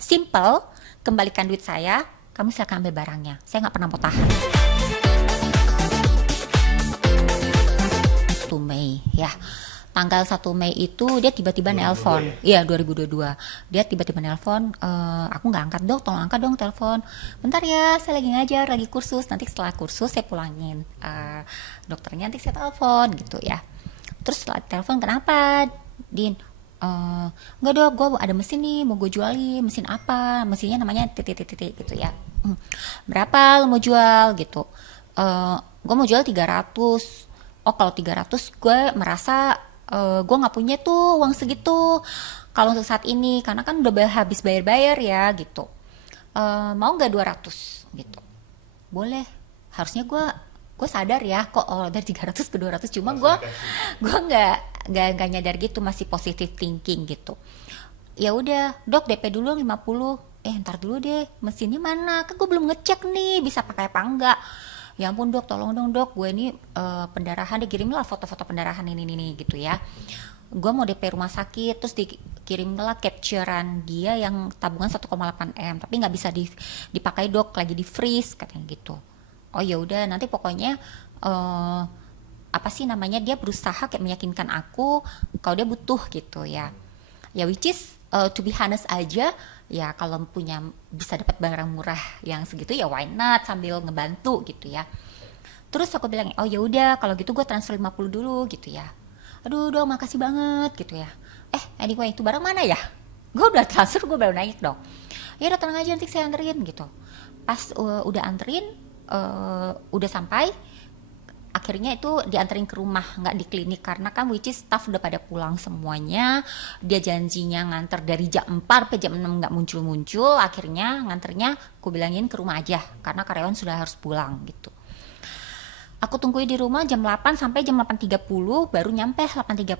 Simple, kembalikan duit saya, kamu silakan ambil barangnya. Saya nggak pernah mau tahan. 1 Mei ya. Tanggal 1 Mei itu dia tiba-tiba nelpon. Iya, 2022. Dia tiba-tiba nelpon, aku nggak angkat, dok, tolong angkat dong telepon. Bentar ya, saya lagi ngajar, lagi kursus. Nanti setelah kursus saya pulangin. Dokternya nanti saya telepon gitu ya. Terus setelah telepon, kenapa, Din? Enggak dok, gue ada mesin nih, mau gue jualin. Mesin apa? Mesinnya namanya titik-titik gitu ya. Berapa lo mau jual gitu? Gue mau jual 300. Oh, kalau 300 gue merasa gue nggak punya tuh uang segitu kalau untuk saat ini, karena kan udah habis bayar-bayar ya gitu. Mau nggak 200 gitu? Boleh. Harusnya gue sadar ya kok, dari 300 ke 200, cuma gue nggak nyadar gitu, masih positive thinking gitu. Ya udah dok, DP dulu 50. Ntar dulu deh, mesinnya mana, kan gue belum ngecek nih bisa pakai apa enggak. Ya ampun dok, tolong dong dok, gue ini pendarahan, dikirimin lah foto-foto pendarahan ini gitu ya. Gue mau DP rumah sakit, terus dikirim lah capturean dia yang tabungan 1,8 M, tapi nggak bisa dipakai dok, lagi di freeze katanya gitu. Oh ya udah, nanti pokoknya apa sih namanya, dia berusaha kayak meyakinkan aku kalau dia butuh gitu ya. Ya which is to be honest aja ya, kalau punya bisa dapat barang murah yang segitu ya why not, sambil ngebantu gitu ya. Terus aku bilang, oh ya udah kalau gitu gue transfer 50 dulu gitu ya. Aduh dong, makasih banget gitu ya. Anyway, itu barang mana ya? Gue udah transfer, gue baru naik dong. Ya udah, tenang aja, nanti saya anterin gitu. Pas udah anterin, udah sampai, akhirnya itu dianterin ke rumah, nggak di klinik, karena kan which is staff udah pada pulang semuanya. Dia janjinya nganter dari jam 4 sampai jam 6 nggak muncul-muncul. Akhirnya nganternya aku bilangin ke rumah aja karena karyawan sudah harus pulang gitu. Aku tungguin di rumah jam 8 sampai jam 8.30, baru nyampe 8.30.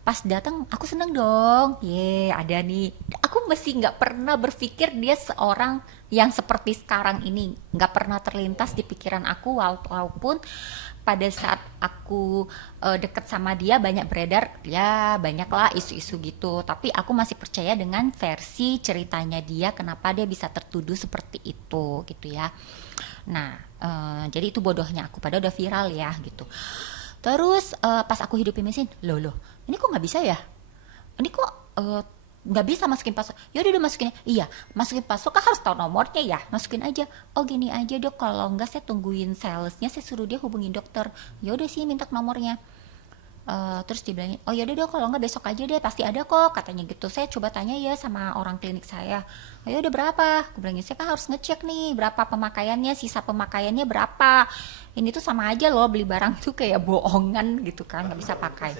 Pas datang aku seneng dong. Ada nih. Aku masih nggak pernah berpikir dia seorang yang seperti sekarang ini. Nggak pernah terlintas di pikiran aku, walaupun pada saat aku deket sama dia banyak beredar ya, banyaklah isu-isu gitu, tapi aku masih percaya dengan versi ceritanya dia, kenapa dia bisa tertuduh seperti itu gitu ya. Nah, jadi itu bodohnya aku, padahal udah viral ya gitu. Terus pas aku hidupin mesin, loh, ini kok nggak bisa ya? Ini kok nggak bisa masukin password? Ya udah masukin. Iya, masukin password kan harus tahu nomornya ya. Masukin aja. Oh gini aja dok, kalau nggak saya tungguin salesnya, saya suruh dia hubungin dokter. Ya udah sih, minta nomornya. Terus dibilangin, oh yaudah dok, kalau nggak besok aja deh, pasti ada kok katanya gitu. Saya coba tanya ya sama orang klinik saya. Oh ya udah, berapa? Aku bilangin, saya kan harus ngecek nih berapa pemakaiannya, sisa pemakaiannya berapa. Ini tuh sama aja loh, beli barang itu kayak bohongan gitu kan, nggak bisa pakai.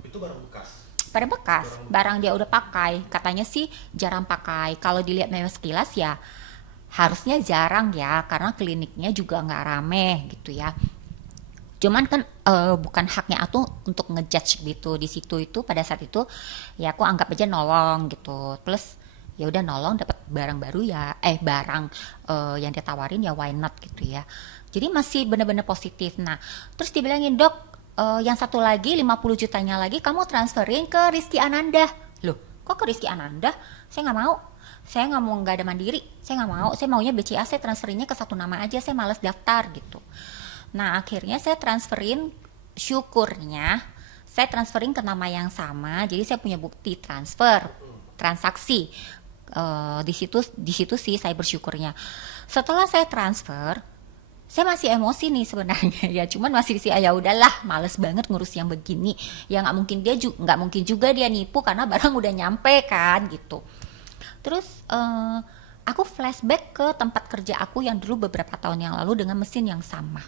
Itu barang bekas. Barang bekas, barang dia udah pakai, katanya sih jarang pakai. Kalau dilihat memang sekilas ya harusnya jarang ya, karena kliniknya juga nggak rame gitu ya. Cuman kan bukan haknya aku untuk ngejudge gitu di situ. Itu pada saat itu ya aku anggap aja nolong gitu. Plus ya udah, nolong dapat barang baru ya, barang yang dia tawarin ya why not gitu ya. Jadi masih benar-benar positif. Nah, terus dibilangin, dok, yang satu lagi 50 jutanya lagi kamu transferin ke Rizky Ananda. Loh, kok ke Rizky Ananda? Saya nggak mau. Saya nggak mau, nggak ada mandiri. Saya nggak mau. Saya maunya BCA, saya transferinnya ke satu nama aja. Saya males daftar gitu. Nah, akhirnya saya transferin, syukurnya saya transferin ke nama yang sama. Jadi saya punya bukti transfer, transaksi. Di situ sih saya bersyukurnya. Setelah saya transfer, saya masih emosi nih sebenarnya ya, cuman masih sih ya udahlah, males banget ngurus yang begini. Ya nggak mungkin juga dia nipu karena barang udah nyampe kan gitu. Terus aku flashback ke tempat kerja aku yang dulu beberapa tahun yang lalu dengan mesin yang sama.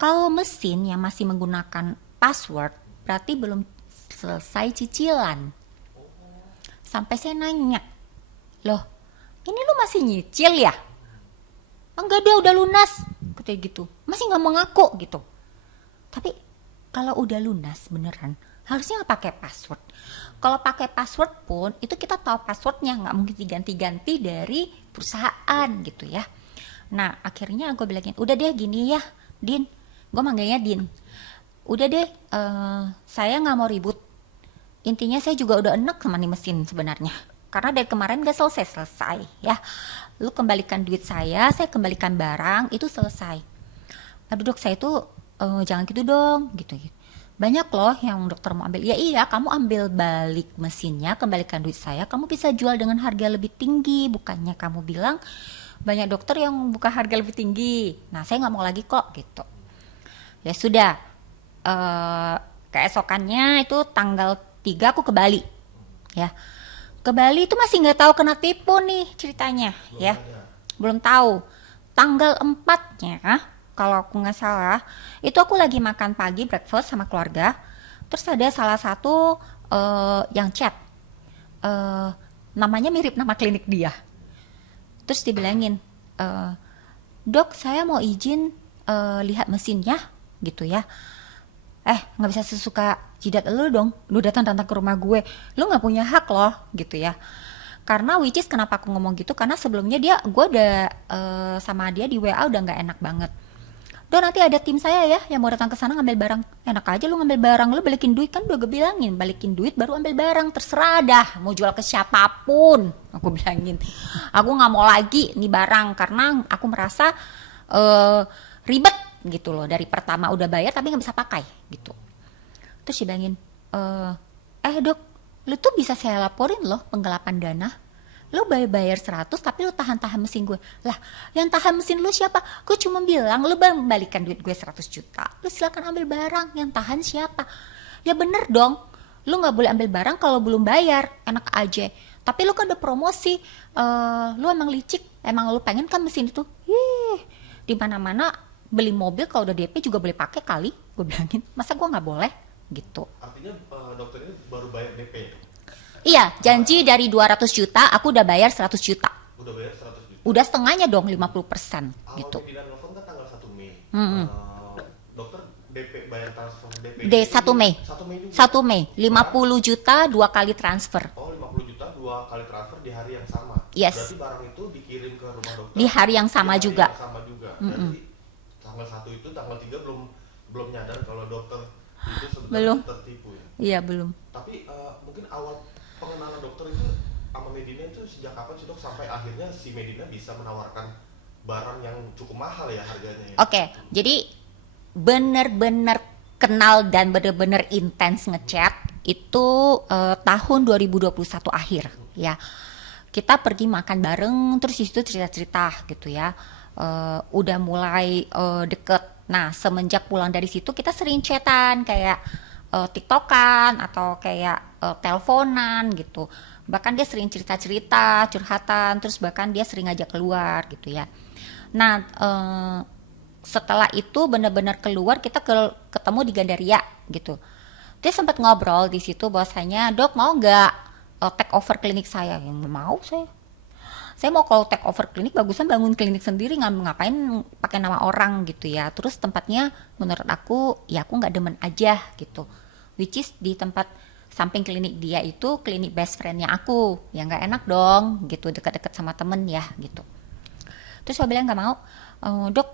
Kalau mesin yang masih menggunakan password, berarti belum selesai cicilan. Sampai saya nanya, loh, ini lu masih nyicil ya? Enggak, dia udah lunas, kayak gitu. Masih nggak mau ngaku gitu. Tapi kalau udah lunas beneran, harusnya nggak pakai password. Kalau pakai password pun, itu kita tahu passwordnya, nggak mungkin diganti-ganti dari perusahaan gitu ya. Nah, akhirnya gue bilangin, udah deh gini ya, Din. Gue manggilnya Din. Udah deh, saya nggak mau ribut. intinya saya juga udah enek sama nih mesin sebenarnya. Karena dari kemarin gak selesai ya. Lu kembalikan duit saya kembalikan barang, itu selesai. Aduh dok, saya tuh jangan gitu dong, gitu. Banyak loh yang dokter mau ambil. Ya iya, kamu ambil balik mesinnya, kembalikan duit saya, kamu bisa jual dengan harga lebih tinggi. Bukannya kamu bilang banyak dokter yang buka harga lebih tinggi. Nah, saya nggak mau lagi kok, gitu. Ya sudah, keesokannya itu tanggal 3 aku ke Bali. Ya, ke Bali itu masih nggak tahu kena tipu nih ceritanya, ya. Belum tahu. Tanggal 4-nya, kalau aku nggak salah, itu aku lagi makan pagi breakfast sama keluarga. Terus ada salah satu yang chat, eh, namanya mirip nama klinik dia. Terus dibilangin, eh, dok saya mau izin lihat mesinnya, gitu ya. Nggak bisa sesuka jidat lu dong, lu datang-datang ke rumah gue, lu nggak punya hak loh, gitu ya. Karena which is kenapa aku ngomong gitu, karena sebelumnya gue udah sama dia di WA udah nggak enak banget. Don, nanti ada tim saya ya yang mau datang ke sana ngambil barang. Enak aja lu ngambil barang, lu balikin duit, kan udah gue bilangin, balikin duit baru ambil barang, terserah dah mau jual ke siapapun, aku bilangin. Aku nggak mau lagi nih barang karena aku merasa ribet gitu loh, dari pertama udah bayar tapi nggak bisa pakai gitu. Terus dia bilangin, dok, lu tuh bisa saya laporin loh penggelapan dana. Lu bayar 100 tapi lu tahan mesin gue. Lah, yang tahan mesin lu siapa? Gue cuma bilang lu balikan duit gue 100 juta. Lu silakan ambil barang, yang tahan siapa? Ya bener dong. Lu gak boleh ambil barang kalau belum bayar. Enak aja. Tapi lu kan udah promosi. Lu emang licik. Emang lu pengen kan mesin itu? Di mana-mana beli mobil kalau udah DP juga boleh pakai kali. Gue bilangin, masa gue gak boleh? Gitu. Artinya dokter ini baru bayar DP? Iya, janji dari 200 juta, aku udah bayar 100 juta. Udah bayar 100 juta? Udah setengahnya dong, 50% gitu. Awal nelfon kan tanggal 1 Mei. Dokter DP bayar transfer DP? 1 Mei. 1 Mei juga? 1 Mei, 50 juta 2 kali transfer. Oh, 50 juta 2 kali transfer di hari yang sama? Yes. Berarti barang itu dikirim ke rumah dokter? Di hari yang sama juga. Yang sama juga. Jadi tanggal 1 itu, tanggal 3 belum nyadar kalau dokter itu sebenarnya tertipu ya? Iya, belum. Tapi mungkin awal pengenalan dokter itu sama Medina itu sejak kapan sih dok, sampai akhirnya si Medina bisa menawarkan barang yang cukup mahal ya harganya ya? Oke, jadi bener-bener kenal dan bener-bener intens ngechat itu tahun 2021 akhir ya. Kita pergi makan bareng, terus disitu cerita-cerita gitu ya. Udah mulai deket. Nah, semenjak pulang dari situ kita sering chatan kayak tiktokan atau kayak teleponan gitu. Bahkan dia sering cerita-cerita, curhatan, terus bahkan dia sering ngajak keluar gitu ya. Nah, setelah itu benar-benar keluar, kita ketemu di Gandaria gitu. Dia sempat ngobrol di situ bahwasanya, dok mau nggak take over klinik saya? Ya, mau saya. Saya mau kalau take over klinik bagusan bangun klinik sendiri, ngapain pakai nama orang gitu ya. Terus tempatnya menurut aku ya aku nggak demen aja gitu. Which is di tempat samping klinik dia itu klinik best friendnya aku, ya nggak enak dong gitu, dekat-dekat sama temen ya gitu. Terus saya bilang nggak mau, dok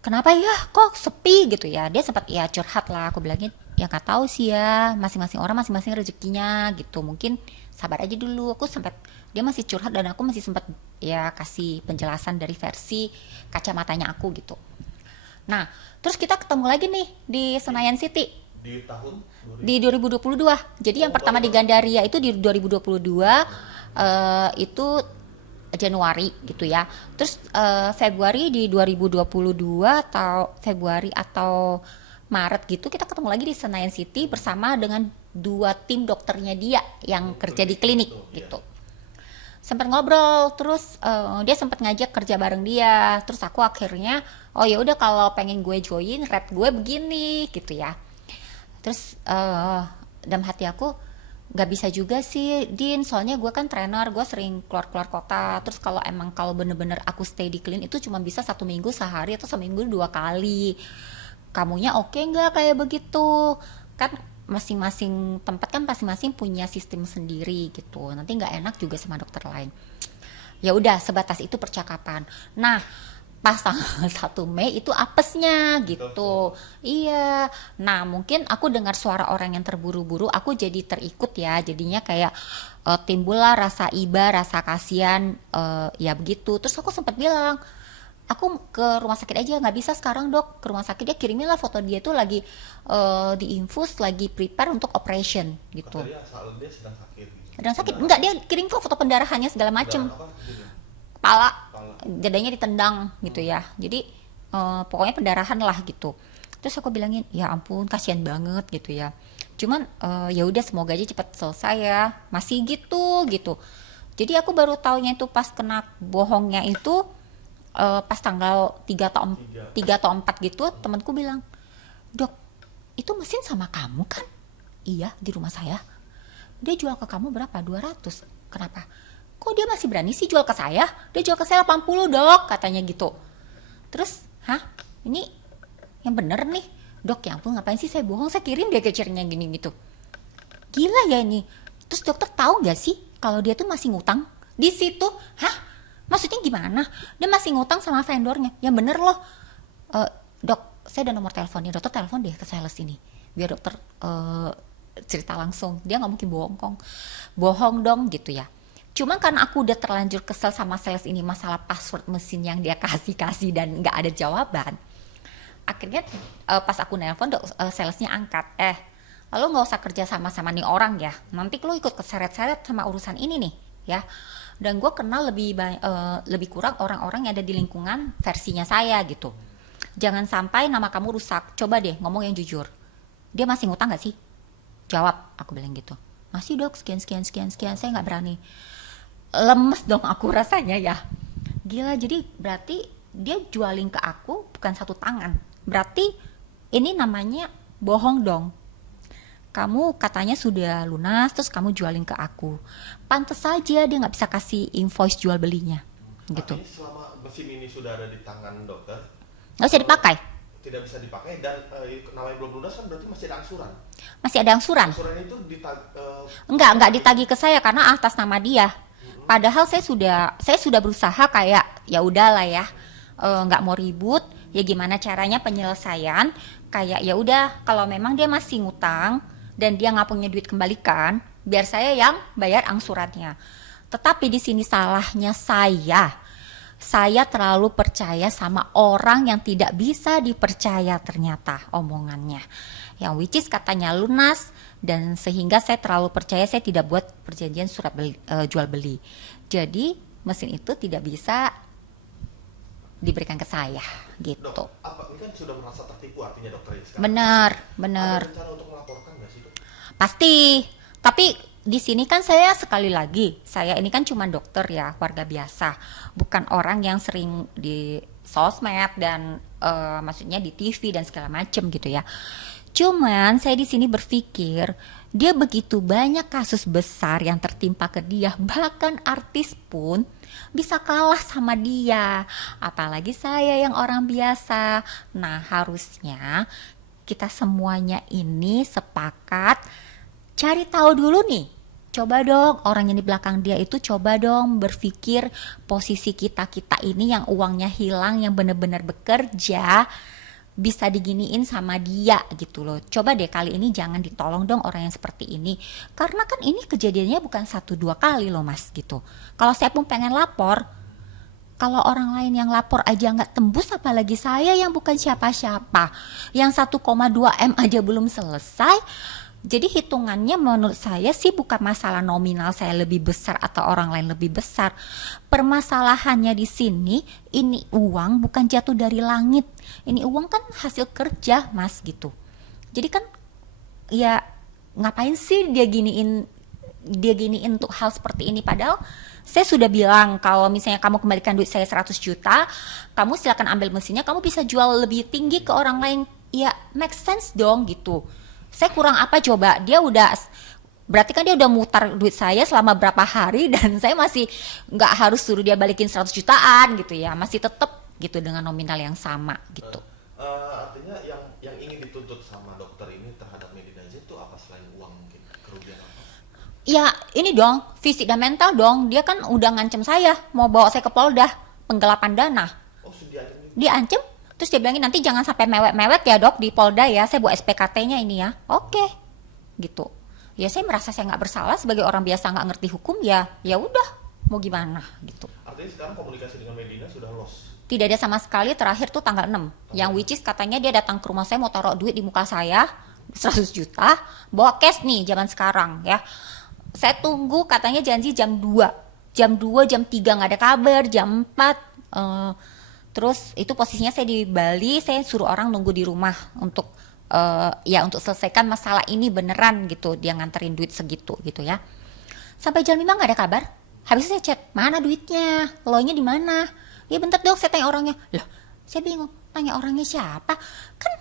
kenapa ya kok sepi gitu ya. Dia sempat ya curhat lah, aku bilangin ya nggak tahu sih ya, masing-masing orang masing-masing rezekinya gitu, mungkin sabar aja dulu. Aku sempat, dia masih curhat dan aku masih sempat ya kasih penjelasan dari versi kacamatanya aku gitu. Nah, terus kita ketemu lagi nih di Senayan City. Di tahun? Di 2022. Jadi yang pertama di Gandaria itu di 2022, itu Januari gitu ya. Terus Februari di 2022 atau Februari atau Maret gitu kita ketemu lagi di Senayan City bersama dengan 2 tim dokternya dia yang kerja di klinik gitu. Sempat ngobrol, terus dia sempat ngajak kerja bareng dia. Terus aku akhirnya, oh ya udah kalau pengen gue join, rate gue begini gitu ya. Terus dalam hati aku nggak bisa juga sih Din, soalnya gue kan trainer, gue sering keluar kota. Terus kalau bener-bener aku stay di klinik itu cuma bisa 1 minggu sehari atau seminggu 2 kali. Kamunya oke nggak kayak begitu? Kan masing-masing tempat kan masing-masing punya sistem sendiri gitu. Nanti nggak enak juga sama dokter lain. Ya udah, sebatas itu percakapan. Nah, pas tanggal 1 Mei itu apesnya gitu. Betul. Iya. Nah, mungkin aku dengar suara orang yang terburu-buru, aku jadi terikut ya. Jadinya kayak timbullah rasa iba, rasa kasihan, ya begitu. Terus aku sempat bilang, aku ke rumah sakit aja, nggak bisa sekarang dok. Ke rumah sakit dia kirimin lah foto dia tuh lagi diinfus, lagi prepare untuk operation gitu. Kata dia asal dia sedang sakit gitu. Sedang sakit, Pendarahan. enggak, dia kirim foto pendarahannya segala macem, Pendarahan apa gitu. kepala, Kepala. dadanya ditendang gitu ya. Jadi pokoknya pendarahan lah gitu. Terus aku bilangin, ya ampun kasihan banget gitu ya. Cuman ya udah semoga aja cepat selesai ya. Masih gitu gitu. Jadi aku baru taunya itu pas kena bohongnya itu pas tanggal 3 atau 3 atau 4 gitu, temanku bilang, "Dok, itu mesin sama kamu kan?" "Iya, di rumah saya." "Dia jual ke kamu berapa?" 200. "Kenapa?" "Kok dia masih berani sih jual ke saya? Dia jual ke saya 80 dok," katanya gitu. Terus, hah? Ini yang bener nih. "Dok, ya ampun ngapain sih saya bohong, saya kirim dia capture-nya gini gitu." Gila ya ini. Terus dokter tahu nggak sih kalau dia tuh masih ngutang di situ? Hah? Maksudnya gimana? Dia masih ngutang sama vendornya. Yang bener loh. Dok, saya ada nomor teleponnya. Dokter telepon deh ke sales ini. Biar dokter cerita langsung. Dia nggak mungkin bohong dong gitu ya. Cuman karena aku udah terlanjur kesel sama sales ini masalah password mesin yang dia kasih dan nggak ada jawaban. Akhirnya pas aku nelpon salesnya angkat, lalu nggak usah kerja sama nih orang ya, nanti lu ikut keseret-seret sama urusan ini nih ya. Dan gue kenal lebih kurang orang-orang yang ada di lingkungan versinya saya gitu. Jangan sampai nama kamu rusak, coba deh ngomong yang jujur. Dia masih ngutang nggak sih? Jawab, aku bilang gitu. Masih dok, sekian, saya nggak berani. Lemes dong aku rasanya ya. Gila, jadi berarti dia jualin ke aku bukan satu tangan. Berarti ini namanya bohong dong. Kamu katanya sudah lunas, terus kamu jualin ke aku. Pantes saja dia nggak bisa kasih invoice jual belinya. Gitu. Artinya selama mesin ini sudah ada di tangan dokter, Nggak bisa dipakai. tidak bisa dipakai dan namanya belum lunas kan berarti masih ada angsuran. Masih ada angsuran. Angsuran itu Enggak ditagih ke saya karena atas nama dia. Padahal saya sudah berusaha kayak ya udahlah ya, nggak mau ribut. Ya gimana caranya penyelesaian? Kayak ya udah kalau memang dia masih ngutang dan dia nggak punya duit kembalikan, biar saya yang bayar angsurannya. Tetapi di sini salahnya saya. Saya terlalu percaya sama orang yang tidak bisa dipercaya ternyata omongannya. Yang which is katanya lunas dan sehingga saya terlalu percaya, saya tidak buat perjanjian surat jual beli. Jadi mesin itu tidak bisa diberikan ke saya gitu. Dok, apa ini kan sudah merasa tertipu artinya dokter ini sekarang. Benar. Ada rencana untuk melaporkan nggak sih dok? Pasti. Tapi di sini kan saya sekali lagi, saya ini kan cuma dokter ya, warga biasa, bukan orang yang sering di sosmed dan maksudnya di TV dan segala macem gitu ya. Cuman saya di sini berpikir dia begitu banyak kasus besar yang tertimpa ke dia, bahkan artis pun bisa kalah sama dia. Apalagi saya yang orang biasa. Nah, harusnya kita semuanya ini sepakat cari tahu dulu nih. Coba dong orang yang di belakang dia itu coba dong berpikir posisi kita ini yang uangnya hilang, yang benar-benar bekerja bisa diginiin sama dia gitu loh. Coba deh kali ini jangan ditolong dong orang yang seperti ini. Karena kan ini kejadiannya bukan 1-2 kali loh mas gitu. Kalau saya pun pengen lapor, kalau orang lain yang lapor aja nggak tembus, apalagi saya yang bukan siapa-siapa. Yang 1,2 M aja belum selesai. Jadi hitungannya menurut saya sih bukan masalah nominal saya lebih besar atau orang lain lebih besar. Permasalahannya di sini, ini uang bukan jatuh dari langit. Ini uang kan hasil kerja mas gitu. Jadi kan ya ngapain sih dia giniin untuk hal seperti ini, padahal saya sudah bilang kalau misalnya kamu kembalikan duit saya 100 juta, kamu silakan ambil mesinnya, kamu bisa jual lebih tinggi ke orang lain. Ya make sense dong gitu. Saya kurang apa coba? Dia udah berarti kan dia udah mutar duit saya selama berapa hari dan saya masih nggak harus suruh dia balikin 100 jutaan gitu ya, masih tetap gitu dengan nominal yang sama gitu. Artinya yang ingin dituntut sama dokter ini terhadap Medina Z itu apa selain uang mungkin kerugian apa? Ya ini dong fisik dan mental dong, dia kan udah ngancem saya mau bawa saya ke Polda penggelapan dana. Oh sudah Diancem, terus dia bilangin nanti jangan sampai mewek-mewek ya dok di Polda ya, saya buat SPKT-nya ini ya. Oke, gitu. Ya saya merasa saya nggak bersalah sebagai orang biasa nggak ngerti hukum, ya ya udah, mau gimana gitu. Artinya sekarang komunikasi dengan Medina sudah lost. Tidak ada sama sekali, terakhir tuh tanggal 6. Yang which is katanya dia datang ke rumah saya mau taruh duit di muka saya 100 juta, bawa cash nih zaman sekarang ya. Saya tunggu katanya janji jam 2. Jam 2, jam 3 nggak ada kabar, jam 4 terus itu posisinya saya di Bali, saya suruh orang nunggu di rumah untuk ya untuk selesaikan masalah ini beneran gitu, dia nganterin duit segitu gitu ya. Sampai jam 5 nggak ada kabar. Habis saya chat, mana duitnya, lo-nya di mana? Ya bentar dok, saya tanya orangnya. Loh, saya bingung, tanya orangnya siapa? Kan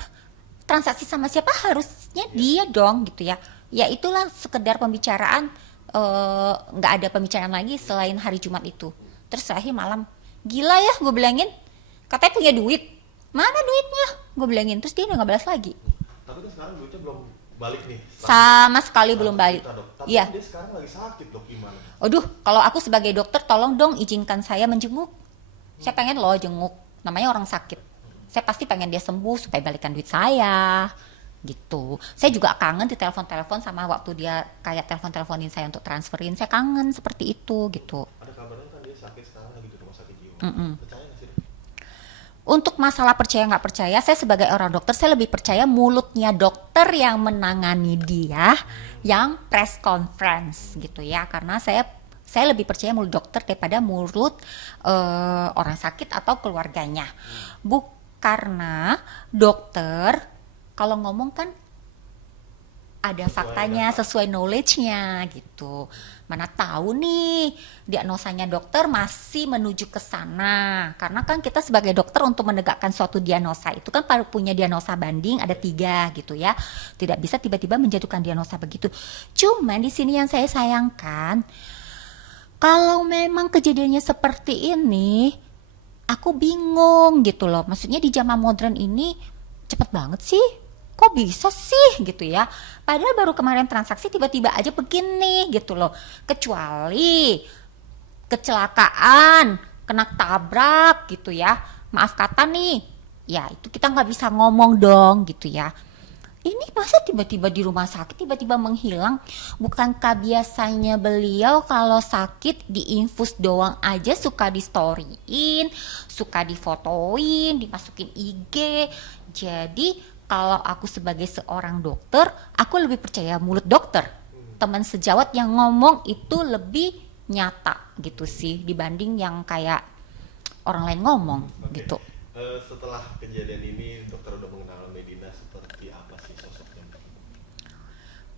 transaksi sama siapa harusnya dia dong gitu ya. Ya itulah sekedar pembicaraan, nggak ada pembicaraan lagi selain hari Jumat itu. Terus terakhir malam, gila ya gue bilangin, katanya punya duit, mana duitnya? Gue bilangin, terus dia udah nggak balas lagi. Tapi kan sekarang duitnya belum balik nih. Sama sekali belum balik. Tapi Iya. dia sekarang lagi sakit dok, gimana? Aduh, kalau aku sebagai dokter tolong dong izinkan saya menjenguk. Saya pengen loh jenguk, namanya orang sakit. Saya pasti pengen dia sembuh supaya balikan duit saya. Gitu. Saya juga kangen di telepon-telepon sama waktu dia kayak telepon-teleponin saya untuk transferin. Saya kangen seperti itu gitu. Ada kabarnya kan dia sakit sekarang lagi di rumah sakit jiwa. Percaya nggak sih dok? Untuk masalah percaya nggak percaya, saya sebagai orang dokter, saya lebih percaya mulutnya dokter yang menangani dia, yang press conference gitu ya. Karena saya lebih percaya mulut dokter daripada mulut orang sakit atau keluarganya. Karena dokter kalau ngomong kan ada faktanya, sesuai knowledge-nya gitu. Mana tahu nih diagnosanya dokter masih menuju ke sana. Karena kan kita sebagai dokter untuk menegakkan suatu diagnosa itu kan punya diagnosa banding ada 3 gitu ya. Tidak bisa tiba-tiba menjatuhkan diagnosa begitu. Cuman di sini yang saya sayangkan, kalau memang kejadiannya seperti ini, aku bingung gitu loh. Maksudnya di zaman modern ini cepet banget sih. Kok bisa sih gitu ya. Padahal baru kemarin transaksi tiba-tiba aja begini gitu loh. Kecuali kecelakaan, kena tabrak gitu ya. Maaf kata nih, ya itu kita nggak bisa ngomong dong gitu ya. Ini masa tiba-tiba di rumah sakit tiba-tiba menghilang? Bukankah biasanya beliau kalau sakit diinfus doang aja suka di storyin, suka difotoin, dimasukin IG. Jadi kalau aku sebagai seorang dokter, aku lebih percaya mulut dokter. Teman sejawat yang ngomong itu lebih nyata gitu sih dibanding yang kayak orang lain ngomong gitu. Setelah kejadian ini, dokter udah mengenal Medina seperti apa sih sosoknya?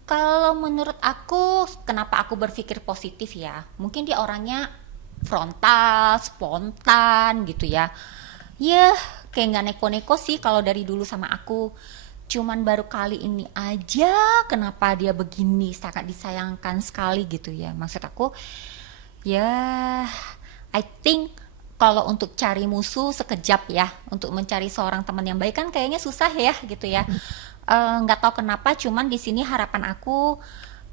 Kalau menurut aku, kenapa aku berpikir positif ya? Mungkin dia orangnya frontal, spontan gitu ya. Ya, kayak nggak neko-neko sih kalau dari dulu sama aku. Cuman baru kali ini aja kenapa dia begini, sangat disayangkan sekali gitu ya. Maksud aku, ya I think kalau untuk cari musuh sekejap ya, untuk mencari seorang teman yang baik kan kayaknya susah ya gitu ya. Nggak tahu kenapa, cuman di sini harapan aku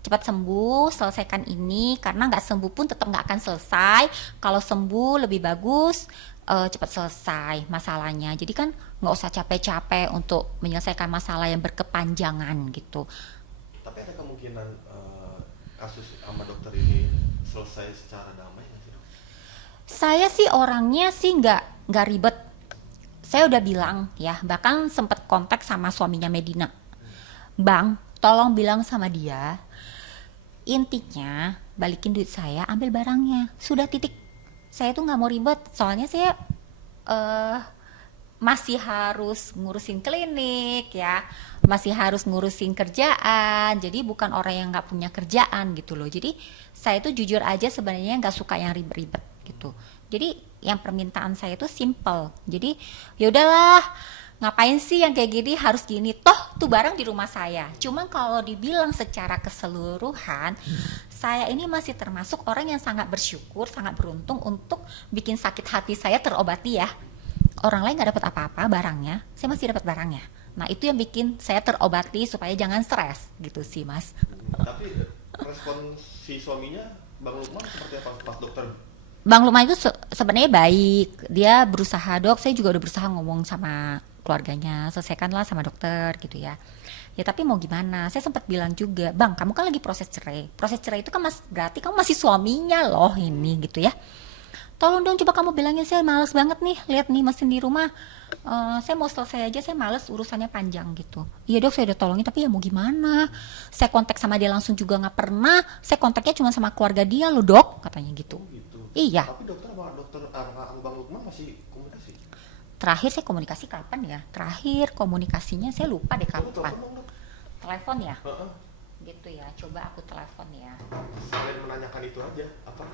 cepat sembuh, selesaikan ini, karena nggak sembuh pun tetap nggak akan selesai. Kalau sembuh lebih bagus, cepat selesai masalahnya. Jadi kan nggak usah capek-capek untuk menyelesaikan masalah yang berkepanjangan gitu. Tapi ada kemungkinan kasus sama dokter ini selesai secara damai nggak sih dok? Saya sih orangnya sih nggak ribet. Saya udah bilang ya, bahkan sempat kontak sama suaminya Medina. Bang, tolong bilang sama dia, intinya balikin duit saya, ambil barangnya. Sudah titik. Saya tuh nggak mau ribet, soalnya saya masih harus ngurusin klinik ya, masih harus ngurusin kerjaan. Jadi bukan orang yang nggak punya kerjaan gitu loh. Jadi saya tuh jujur aja sebenarnya nggak suka yang ribet-ribet gitu. Jadi yang permintaan saya tuh simple. Jadi ya udahlah, ngapain sih yang kayak gini harus gini, toh tuh barang di rumah saya. Cuman kalau dibilang secara keseluruhan, saya ini masih termasuk orang yang sangat bersyukur, sangat beruntung untuk bikin sakit hati saya terobati ya. Orang lain nggak dapat apa-apa barangnya, saya masih dapat barangnya. Nah itu yang bikin saya terobati supaya jangan stres gitu sih mas. Tapi respon si suaminya Bang Lukman seperti apa pas dokter Bang Lukman itu sebenarnya baik. Dia berusaha, dok. Saya juga udah berusaha ngomong sama keluarganya, selesaikanlah sama dokter gitu ya. Ya tapi mau gimana? Saya sempat bilang juga, bang, kamu kan lagi proses cerai. Proses cerai itu kan berarti kamu masih suaminya loh ini gitu ya. Tolong dong coba kamu bilangin, saya males banget nih lihat nih mesin di rumah. Saya mau selesai aja, saya males urusannya panjang gitu. Iya dok, saya udah tolongin tapi ya mau gimana? Saya kontak sama dia langsung juga nggak pernah. Saya kontaknya cuma sama keluarga dia loh dok, katanya gitu. Oh gitu. Iya. Tapi dokter Bang Lukman masih komunikasi. Terakhir saya komunikasi kapan ya? Terakhir komunikasinya saya lupa deh Coba kapan. telepon dong, Dok. Telepon ya? Heeh. Gitu ya. Coba aku telepon ya. Selain menanyakan itu aja, apa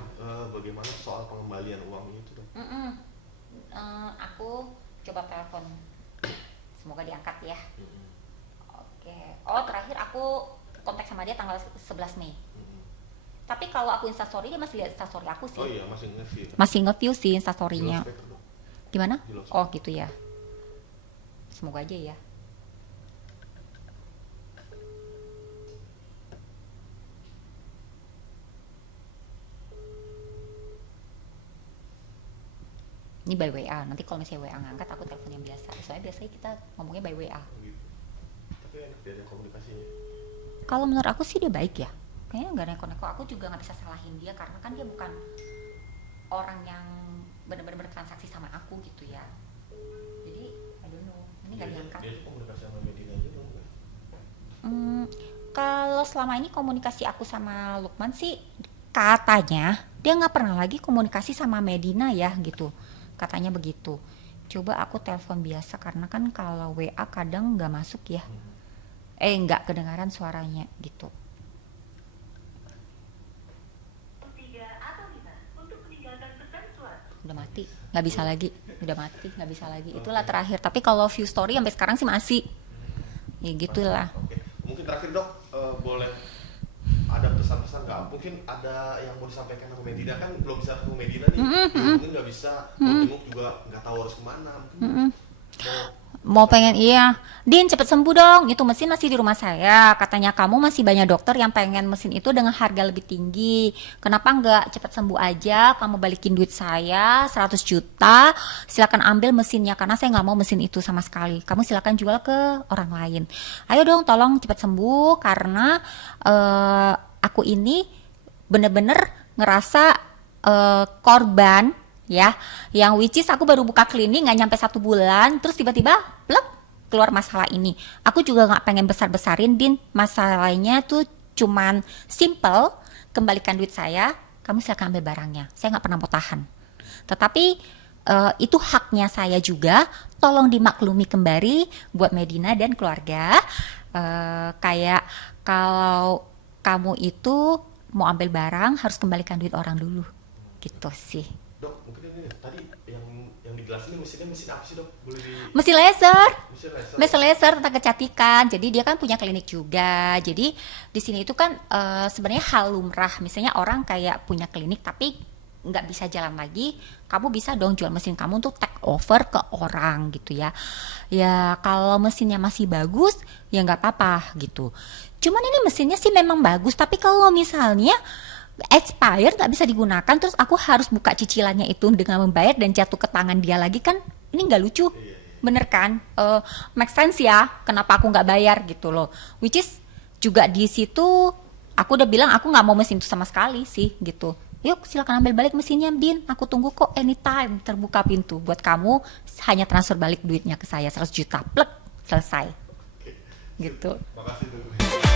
bagaimana soal pengembalian uangnya itu, Dok? Aku coba telepon. Semoga diangkat ya. Mm-mm. Oke. Oh, terakhir aku kontak sama dia tanggal 11 Mei. Mm-mm. Tapi kalau aku instastory dia masih lihat instastory aku sih. Oh iya, masih nge-view. Masih nge-view sih Di instastorynya. loudspeaker, Dok. Gimana? Di loudspeaker. Oh, gitu ya. Semoga aja ya. Ini by WA. Nanti kalau misalnya WA ngangkat aku telepon yang biasa. Soalnya biasanya kita ngomongnya by WA. Oh, gitu. Tapi enak dia ada komunikasinya. Kalau menurut aku sih dia baik ya. Kayaknya nggak neko-neko. Aku juga nggak bisa salahin dia karena kan dia bukan orang yang benar-benar bertransaksi sama aku gitu ya. Jadi I don't know. Ini nggak diangkat. Dia komunikasi sama Medina aja belum nggak? Kalau selama ini komunikasi aku sama Lukman sih katanya dia nggak pernah lagi komunikasi sama Medina ya gitu. Katanya begitu. Coba aku telepon biasa karena kan kalau WA kadang nggak masuk ya. Nggak kedengaran suaranya gitu. Udah mati, nggak bisa lagi. Udah mati, nggak bisa lagi. Itulah terakhir. Tapi kalau view story sampai sekarang sih masih. Ya gitulah. Oke. Mungkin terakhir dok, boleh ada pesan-pesan nggak? Mungkin ada yang mau disampaikan sama Medina, kan belum bisa ketemu Medina nih. Mungkin nggak bisa, mau jenguk juga nggak tahu harus kemana. Mungkin Mau pengen iya, Din cepet sembuh dong, itu mesin masih di rumah saya. Katanya kamu masih banyak dokter yang pengen mesin itu dengan harga lebih tinggi. Kenapa nggak cepet sembuh aja, kamu balikin duit saya 100 juta, silakan ambil mesinnya karena saya nggak mau mesin itu sama sekali. Kamu silakan jual ke orang lain. Ayo dong tolong cepet sembuh karena aku ini bener-bener ngerasa korban ya, yang which is aku baru buka klinik nggak nyampe 1 bulan, terus tiba-tiba plek keluar masalah ini. Aku juga nggak pengen besar-besarin, Din. Masalahnya tuh cuman simple, kembalikan duit saya, kamu silakan ambil barangnya. Saya nggak pernah mau tahan. Tetapi itu haknya saya juga. Tolong dimaklumi kembali buat Medina dan keluarga. Kayak kalau kamu itu mau ambil barang harus kembalikan duit orang dulu, gitu sih. dok, mungkin ini tadi yang dijelasin mesinnya mesin apa sih dok? Boleh di Mesin laser. mesin laser? Mesin laser tentang kecantikan. Jadi dia kan punya klinik juga. Jadi di sini itu kan sebenarnya hal lumrah. Misalnya orang kayak punya klinik tapi nggak bisa jalan lagi, kamu bisa dong jual mesin kamu untuk take over ke orang gitu ya. Ya kalau mesinnya masih bagus ya nggak apa-apa gitu. Cuman ini mesinnya sih memang bagus, tapi kalau misalnya expired nggak bisa digunakan, terus aku harus buka cicilannya itu dengan membayar dan jatuh ke tangan dia lagi, kan ini nggak lucu. Bener kan? Make sense ya kenapa aku nggak bayar gitu loh. Which is juga di situ aku udah bilang aku nggak mau mesin itu sama sekali sih gitu. Yuk silakan ambil balik mesinnya, Bin, aku tunggu kok anytime, terbuka pintu buat kamu, hanya transfer balik duitnya ke saya 100 juta plek, selesai. Gitu. Makasih dok.